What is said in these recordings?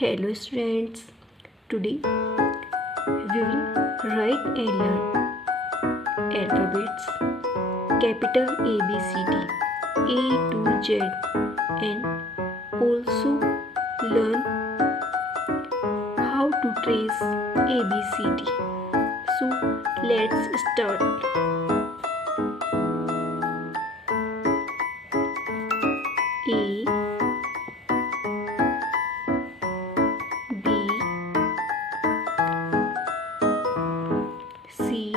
Hello students, today we will write and learn alphabets, capital A, B, C, D, A to Z, and also learn how to trace A, B, C, D. So let's start. A, B, C,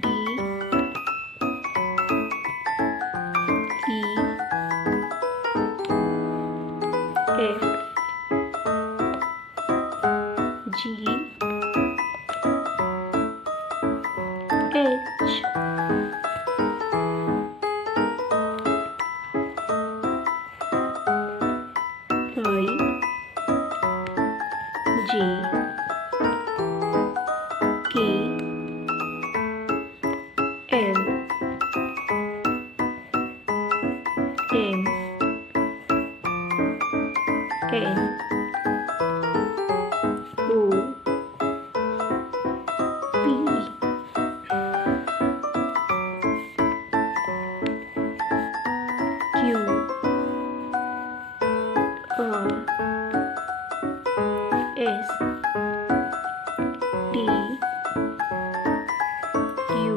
D, E, F, G, H, I, J, K, L, M, N, O, P, Q, R, S, T, U,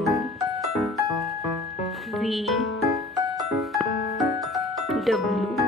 V, W,